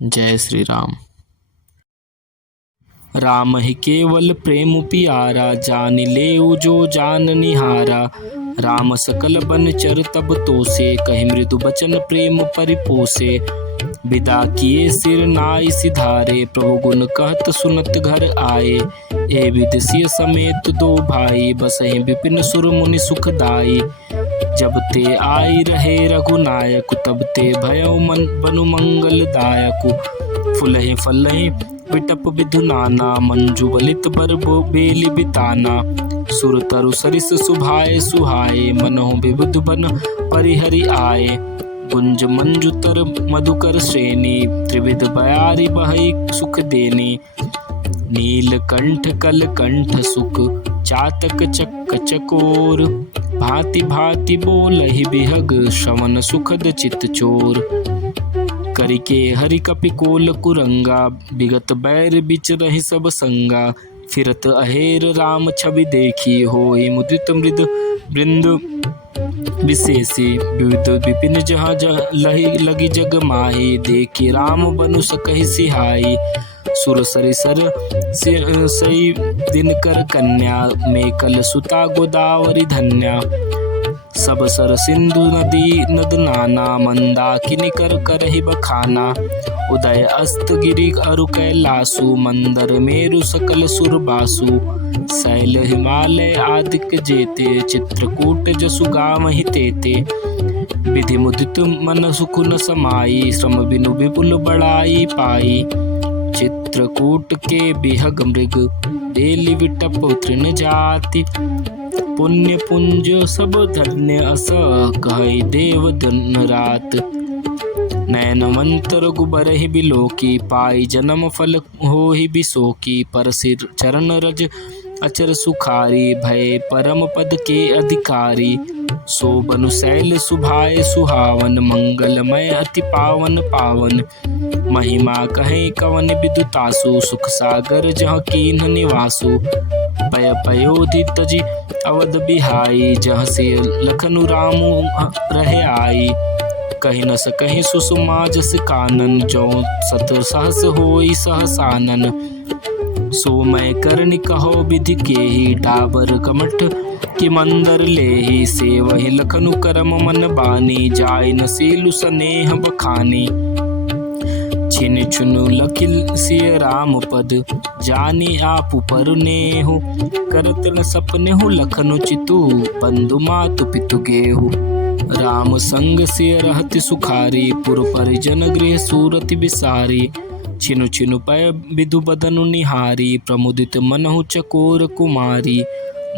जय श्री राम। राम ही केवल प्रेम पियारा, जान लेऊ जो जान निहारा। राम सकल बन चर तब तोसे, कहि मृदु बचन प्रेम परिपोसे। विदा किए सिर नाई सिधारे, प्रभु गुण कहत सुनत घर आए। ए विद सिय समेत दो भाई, बसहि विपिन सुर मुनि सुखदाई। जब ते आई रहे रघुनायक, तब ते भयो मन बनु मंगलदायक। फुलहि फलहि विटप विधु नाना, मंजू बलित बर बेली बिताना। सुर तरु सरिस सुभाए सुहाए, मनहु विबुध बन परिहरि आए। गुंज मंजुतर मधुकर श्रेणी, त्रिविध बयारी बहई सुख देनी। नीलकंठ कलकंठ सुख, चातक चक्क चकोर। भांति भांति बोलहि बिहग, श्रवण सुखद चित चोर। करिके हरि कपि कोल कुरंगा, विगत बैर बिच रहि सब संगा। फिरत अहेर राम छवि देखी, होई मुदित मृद वृंद विशेषी। विविध विपिन जहाँ लगी जग माही, देखी राम बनु सकहि सिहाई। सुर सरिसर सई दिनकर कन्या, मेकल सुता गोदावरी धन्या। सब सर सिंधु नदी नद नाना, मंदाकिनी कर करहि बखाना। उदय अस्त गिरि अरु कैलासु, मंदर मेरु सकल सुर बासु। शैल हिमालय आदिक जेते, चित्रकूट जसु गावहि तेते। विधि मुदित मन सुख न समाई, श्रम बिनु विपुल बड़ाई पाई। चित्रकूट के बिहग मृग, बेली विटप तृण जाति। पुण्य पुंज सब धन्य अस, कहई देव दिन रात। नयनवंत रघुबरहि बिलोकी, पाई जन्म फल होहि बिसोकी। पर सिर चरण रज अचर सुखारी, भय परम पद के अधिकारी। सोबनु शैल सुभाए सुहावन, मंगलमय अति पावन पावन। महिमा कहे कवन विदुतासु, सुख सागर जहाँ कीन्ह निवासु। पय पयोधि तजि अवध बिहाई, जहाँ से लखनु रामु रहे आई। कहि न सकहि सुषमा जस कानन, जो सत सहस होई सहसानन। सो मैं करनि कहो विधि केहि, डाबर कमठ कि मंदर लेहि। सेवहि लखनु करम मन बानी, जाय न सीलु सनेह बखानी। छिन छुनु लखिल सिय राम पद, जानी आपु पर नेहु। करत न सपनेहु लखनु चितु, बंधु मातु पितु गेहु। राम संग सिय रहति सुखारी, पुर परिजन गृह सूरति बिसारी। छिनु छिनु पय विधु बदनु निहारी, प्रमुदित मनहु चकोर कुमारी।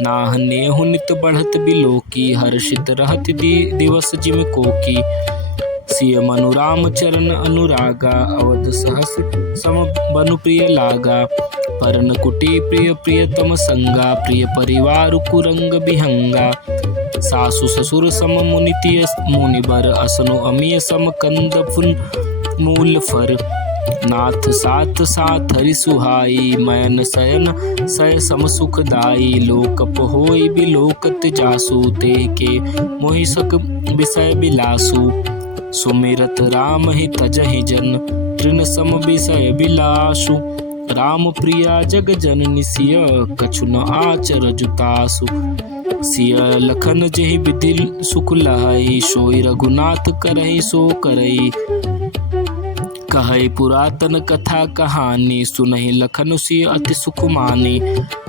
नाह नेहु नित बढ़त बिलोकी, हर्षित रहति दिवस जिम कोकी। सिय मनु राम चरण अनुरागा, अवध सहस सम बनु प्रिय लागा। परन कुटी प्रिय प्रियतम संगा, प्रिय परिवार कुरंग बिहंगा। सासु ससुर सम मुनितिय मुनिबर, असनु अमिय सम कंद फुन मूल फर। नाथ साथ साथ हरि सुहाई, मयन शयन सय सम सुखदाई। लोकप होई बिलोकत जासु, तेह के मोहि सक विषय बिलासु। सुमिरत राम ही तजहि जन, तृण सम विषय बिलासु। राम प्रिया जग जननी सिय, कछु न आचर जुतासु। सिय लखन जेहि विधि सुख लहई, सोई रघुनाथ करहि सो करई। कहई पुरातन कथा कहानी, सुनहि लखन सिय अति सुख मानी।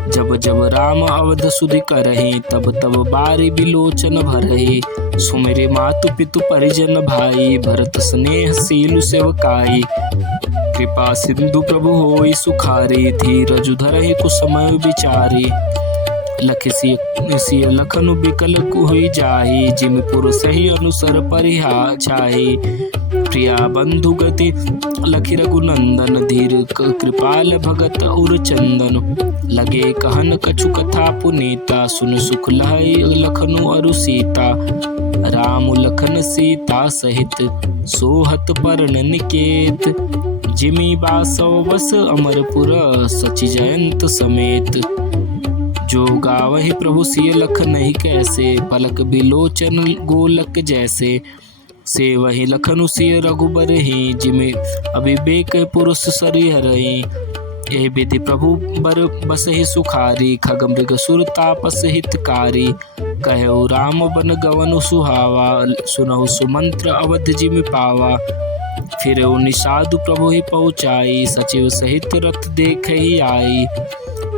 जब जब राम अवध सुधि करहि, तब तब बारी बिलोचन भरहि। सुमिरे मातु पितु परिजन भाई, भरत स्नेह सीलु सेवकाई। कृपा सिंधु प्रभु होई सुखारी, धीरजु धरहि कुसमय विचारी। लख सिय लखनु बिकल हुई जाहि, जिम पुरुष ही अनुसर परिहा छाहि। प्रिया बंधु गति लखि रघुनंदन, धीर कृपाल भगत उर चंदन। लगे कहन कछु कथा पुनीता, सुन सुख लहई लखनु अरु सीता। राम लखन सीता सहित, सोहत परन निकेत। जिमि बासौ बस अमरपुर, सचि जयंत समेत। जो गावहि प्रभु सिय लख नहीं कैसे, पलक बिलोचन गोलक जैसे। से वही लखनु सिय रघुबर ही जिमे अभिवेक पुरुष सरिहरहि। ए विधि प्रभु बर बसहि सुखारी खग मृग सुर तापस हितकारी। कहु राम बन गवनु सुहावा सुनहु सुमंत्र अवध जिमि पावा। फिर निषादु प्रभु ही पहुँचाई सचिव सहित रथ देख ही आई।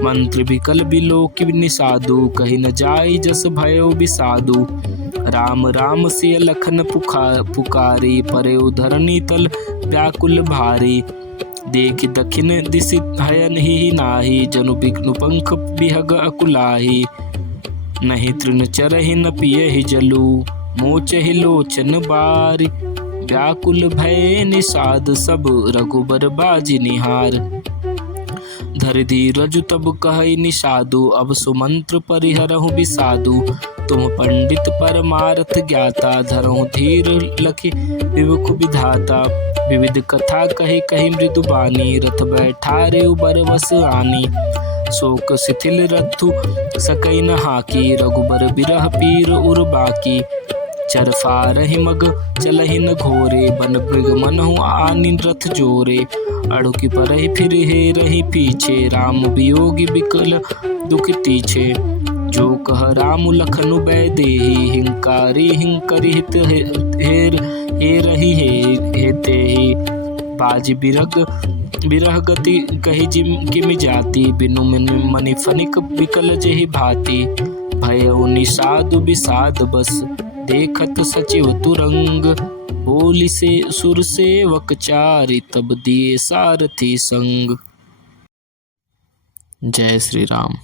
मंत्र विकल बिलोक निषादु कही न जाई जस भयो बिसादु। राम राम सिय लखन पुकारी परे धरणी तल व्याकुल भारी। देख दखिन दिशि हयन ही नाही जनु बिघ्नु पंख बिहग अकुलाही। नहीं तृण चरहि न पियहि जलु मोचहि लोचन बारी। व्याकुल भय निषाद सब रघुबर बाजी निहार। धर धीरज तब कहई निषादु अब सुमंत्र परिहरहु बिसादु। तुम पंडित परमार्थ ज्ञाता धरहु धीर लखि विमुख विधाता। विविध कथा कही कही मृदु बानी रथ बैठारे बरवस आनी। शोक शिथिल रथु सकई न हाकी रघुबर बिरह पीर उर बाकी। चर फारहि मग चलहि न घोरे बन मृग मनहु आनी रथ जोरे। अड़ुकी परहि फिर हे रही पीछे राम वियोगी बिकल दुख तीछे। जो कह राम लखनु बै देहि हिंकारी हिंकरि हित हेरहि हेतेहि। बाजी बिरह गति कही किमि जाति बिनु मनि फनिक बिकल जेहि भांति। भयउ निषादु बिषाद बस देखत सचिव तुरंग। बोली से सुर सेवक चारि तब दिए सारथी संग। जय श्री राम।